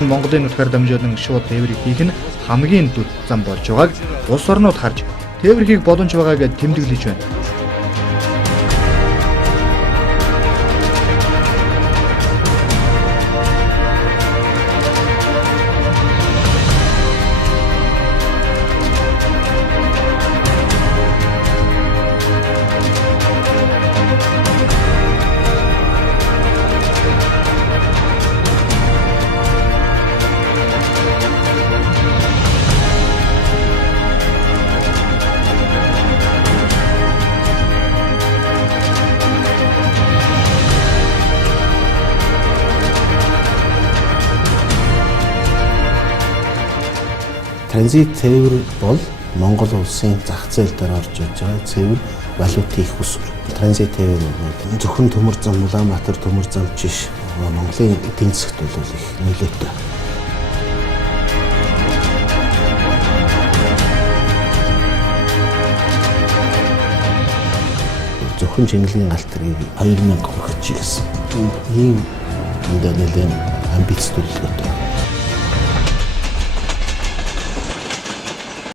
Монголын нутгаар дамжуулан шууд тээврийг хийх нь хамгийн дүр зам болж байгааг улс орнууд харж тээврийг боломж байгааг тэмдэглэж байна. Транзит тээвэр бол Монгол улсын зах зээл дээр орж иж байгаа цэвэр валют их усвар. Транзит тээвэр бол зөвхөн төмөр зам, Улаанбаатар төмөр зам жиш Монголын эдийн засгт бол их нөлөөтэй. Зөвхөн Чингэлийн галтрыг 2000 хүргэж гэсэн. Ийм нэлээд амбиц төлөвлөгөөтэй.